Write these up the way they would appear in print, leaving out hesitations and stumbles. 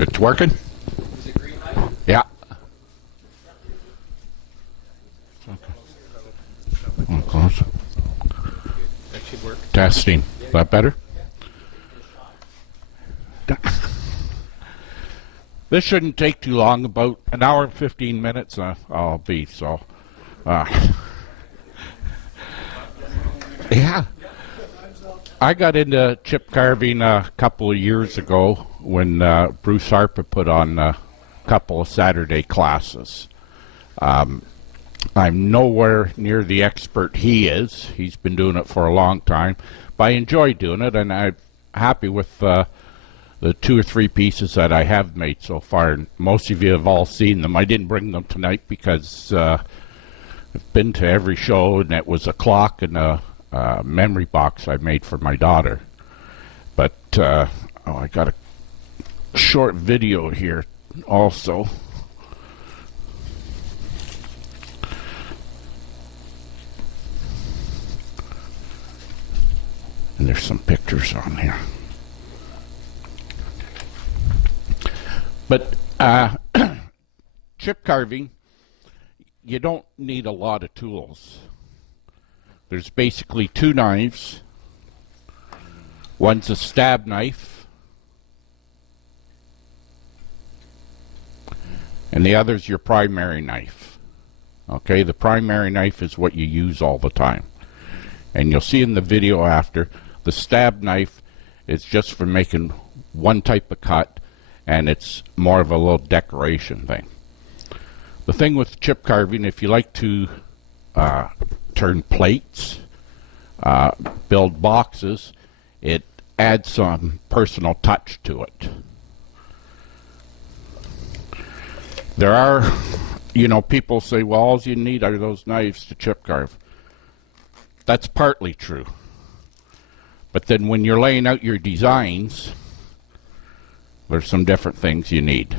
It's working? Is it green light? Yeah. Okay. Close. That should work. Testing. Is that better? This shouldn't take too long, about an hour and 15 minutes I'll be, so. Yeah. I got into chip carving a couple of years ago when Bruce Harper put on a couple of Saturday classes. I'm nowhere near the expert he is. He's been doing it for a long time, but I enjoy doing it, and I'm happy with the 2 or 3 pieces that I have made so far. And most of you have all seen them. I didn't bring them tonight because I've been to every show, and it was a clock and a memory box I made for my daughter. But I got a short video here also. And there's some pictures on here. But chip carving, you don't need a lot of tools. There's basically 2 knives. One's a stab knife, and the other's your primary knife. Okay, the primary knife is what you use all the time. And you'll see in the video after, the stab knife is just for making one type of cut, and it's more of a little decoration thing. The thing with chip carving, if you like to turn plates, build boxes, it adds some personal touch to it. There are, people say, well, all you need are those knives to chip carve. That's partly true. But then when you're laying out your designs, there's some different things you need.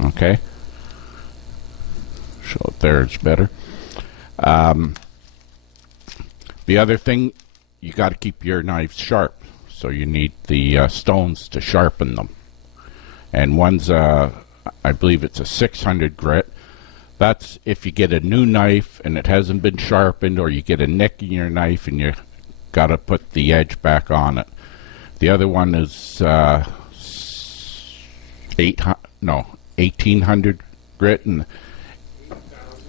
Okay. Show it there, it's better. The other thing, you got to keep your knives sharp. So you need the stones to sharpen them. And one's, I believe it's a 600 grit. That's if you get a new knife and it hasn't been sharpened, or you get a nick in your knife and you got to put the edge back on it. The other one is 1800 grit and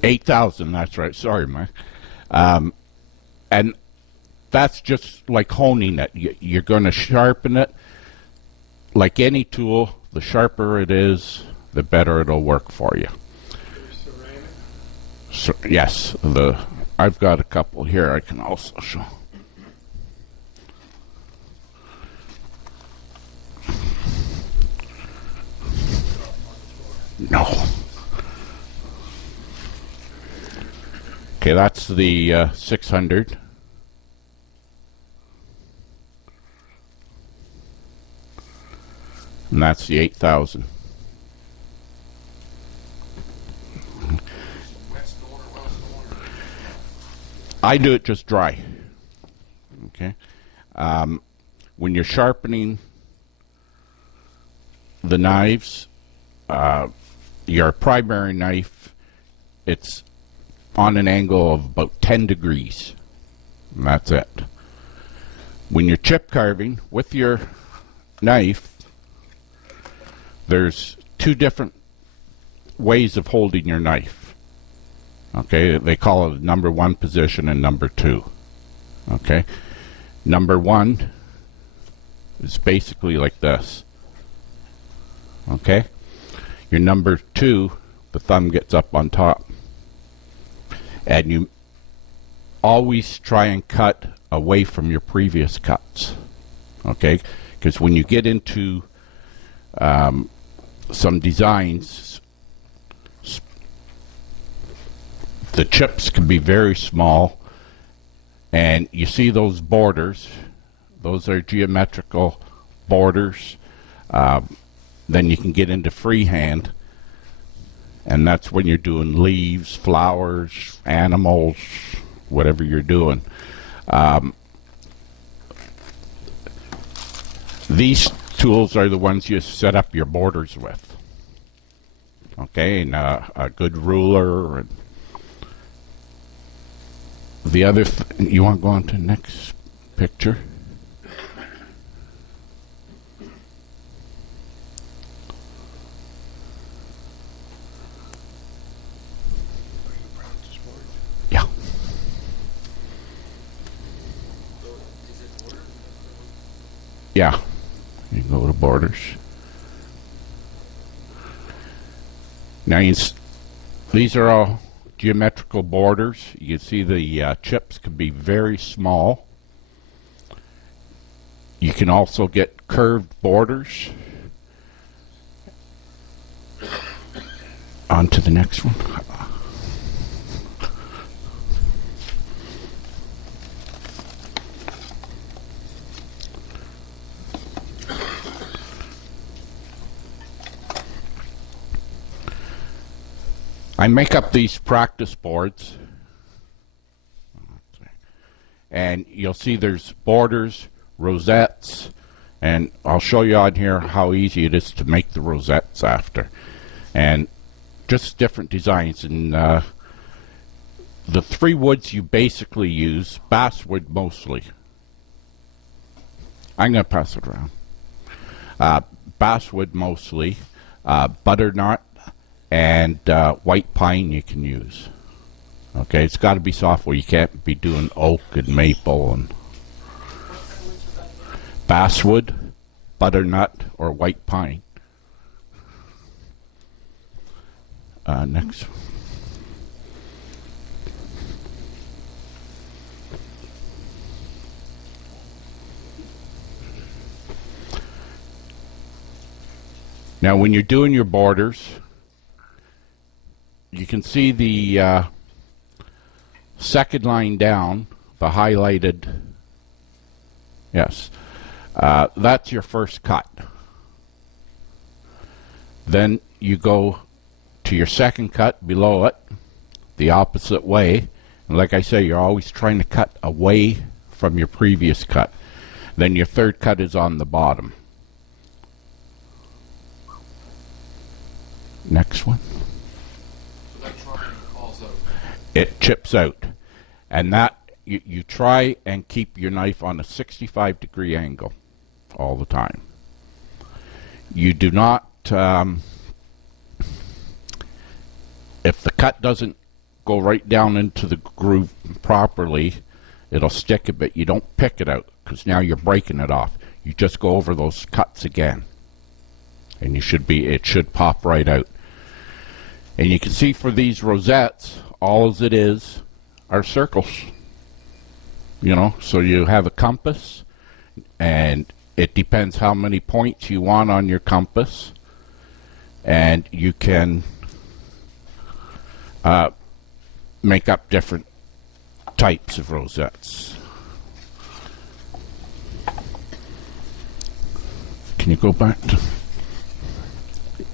8,000. That's right. Sorry, Mike. And that's just like honing it. You're going to sharpen it. Like any tool, the sharper it is, the better it'll work for you. So, yes, I've got a couple here I can also show. No. Okay, that's the 600. And that's the 8,000. I do it just dry. Okay. When you're sharpening the knives, your primary knife, it's on an angle of about 10 degrees. And that's it. When you're chip carving with your knife, there's 2 different ways of holding your knife. Okay, they call it number 1 position and number 2. Okay, number 1 is basically like this. Okay, your number 2, the thumb gets up on top, and you always try and cut away from your previous cuts. Okay, because when you get into some designs, the chips can be very small, and you see those borders, those are geometrical borders. Then you can get into freehand, and that's when you're doing leaves, flowers, animals, whatever you're doing. These tools are the ones you set up your borders with. Okay, and a good ruler. And the other, you want to go on to the next picture? Yeah. Yeah. You can go to borders. Now these are all geometrical borders. You can see the chips can be very small. You can also get curved borders. On to the next one. I make up these practice boards, and you'll see there's borders, rosettes, and I'll show you on here how easy it is to make the rosettes after, and just different designs. And the three woods you basically use, basswood mostly. I'm going to pass it around. Basswood mostly, butternut, and white pine you can use. Okay, it's got to be softwood. You can't be doing oak and maple and basswood, butternut, or white pine. Next. Now, when you're doing your borders, you can see the second line down, the highlighted, yes, that's your first cut. Then you go to your second cut below it, the opposite way, and like I say, you're always trying to cut away from your previous cut. Then your third cut is on the bottom. Next one. It chips out, and that you try and keep your knife on a 65-degree angle all the time. You do not, if the cut doesn't go right down into the groove properly, it'll stick a bit. You don't pick it out, because now you're breaking it off. You just go over those cuts again, and it should pop right out. And you can see for these rosettes, all as it is are circles. You know, so you have a compass, and it depends how many points you want on your compass, and you can make up different types of rosettes. Can you go back to,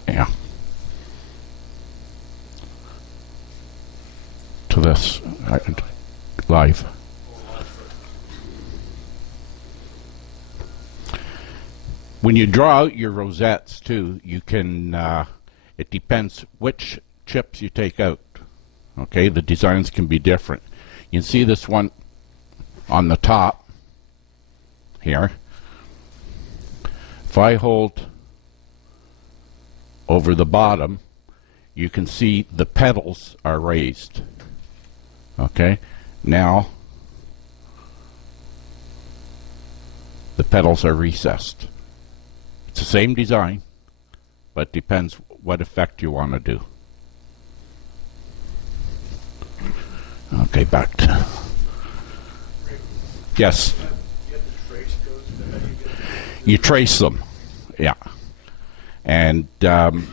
yeah, to this live? When you draw out your rosettes too, you can, it depends which chips you take out. Okay, the designs can be different. You can see this one on the top here. If I hold over the bottom, you can see the petals are raised. Okay, now the petals are recessed. It's the same design, but it depends what effect you want to do. Okay, back to, yes. You trace them, yeah. And the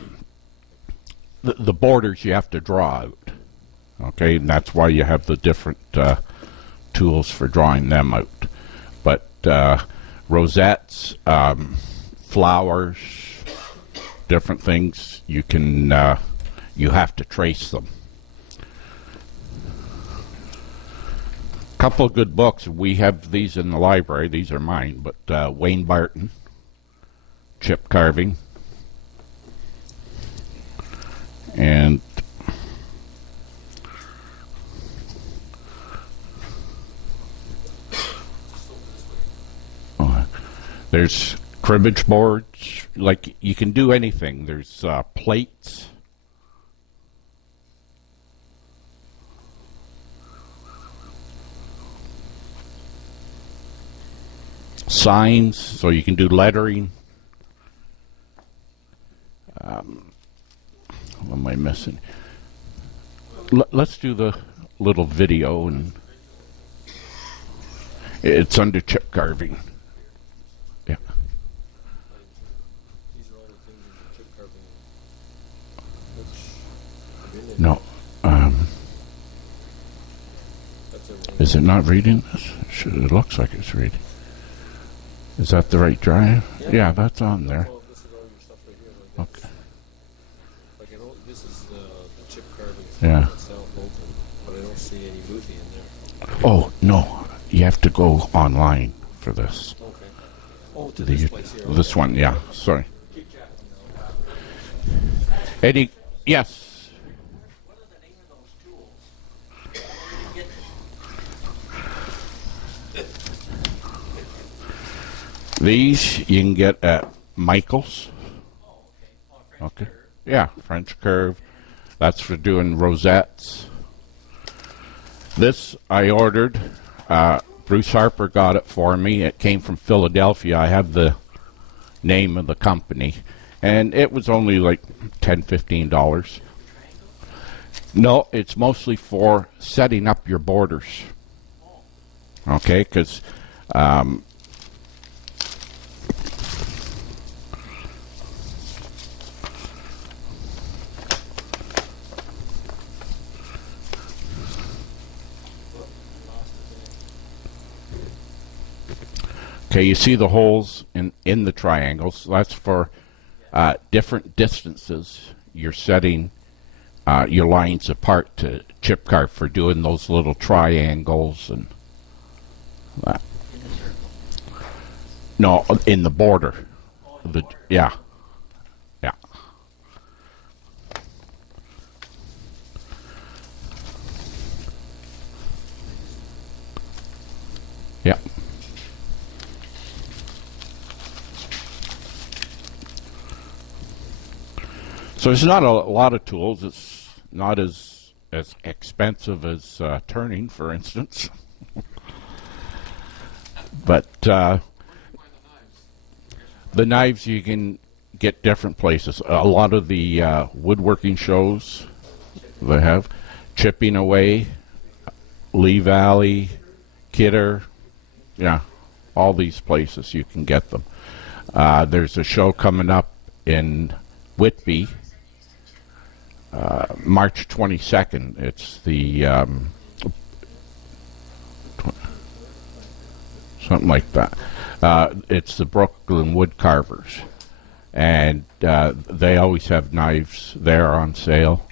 borders you have to draw out. Okay, and that's why you have the different tools for drawing them out. But rosettes, flowers, different things, you can you have to trace them. Couple of good books. We have these in the library. These are mine, but Wayne Barton, chip carving. And there's cribbage boards. Like, you can do anything. There's plates. Signs, so you can do lettering. What am I missing? Let's do the little video, and it's under chip carving. Yeah. These are all the things in chip carving. No. Is it not reading this? It looks like it's reading. Is that the right drive? Yeah, that's on there. Well, this is all your stuff right here. Like Okay. Like I don't, this is the chip carving Yeah. itself open, but I don't see any movie in there. Oh, no. You have to go online for this. Okay. Oh, to this place here. This one, yeah. Sorry. Eddie, yes. What are the name of those tools? Where do you get them? These you can get at Michael's. Oh, okay. Oh, French Okay. curve. Yeah, French curve. That's for doing rosettes. This I ordered. Bruce Harper got it for me. It came from Philadelphia. I have the name of the company. And it was only like $10, $15. No, it's mostly for setting up your borders. Okay, because okay, you see the holes in the triangles. That's for different distances. You're setting your lines apart to chip carve for doing those little triangles and that. In the circle. No, in the border. Oh, in the border. Yeah. Yeah. Yeah. So it's not a lot of tools. It's not as expensive as turning, for instance. But the knives you can get different places. A lot of the woodworking shows they have Chipping Away, Lee Valley, Kidder, yeah, all these places you can get them. There's a show coming up in Whitby, March 22nd. It's the something like that. It's the Brooklyn Wood Carvers, and they always have knives there on sale.